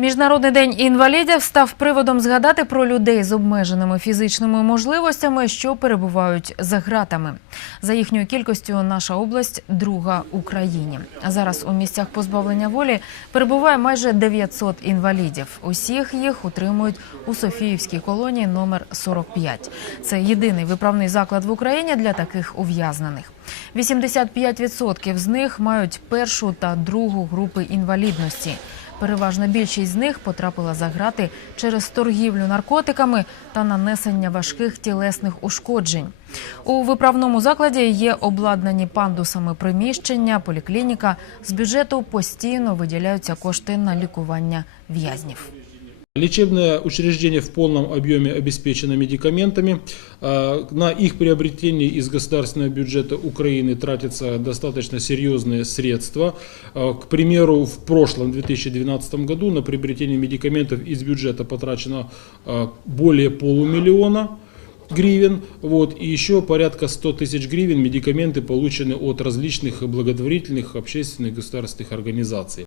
Міжнародний день інвалідів став приводом згадати про людей з обмеженими фізичними можливостями, що перебувають за ґратами. За їхньою кількістю наша область друга в Україні. Зараз у місцях позбавлення волі перебуває майже 900 інвалідів. Усіх їх утримують у Софіївській колонії номер 45. Це єдиний виправний заклад в Україні для таких ув'язнених. 85% з них мають першу та другу групи інвалідності. Переважна більшість з них потрапила за грати через торгівлю наркотиками та нанесення важких тілесних ушкоджень. У виправному закладі є обладнані пандусами приміщення, поліклініка. З бюджету постійно виділяються кошти на лікування в'язнів. Лечебное учреждение в полном объеме обеспечено медикаментами. А, На их приобретение из государственного бюджета Украины тратятся достаточно серьезные средства. А, К примеру, в прошлом 2012 году на приобретение медикаментов из бюджета потрачено а, более полумиллиона гривен, вот, и еще порядка 100 тысяч гривен медикаменты получены от различных благотворительных, общественных, государственных организаций.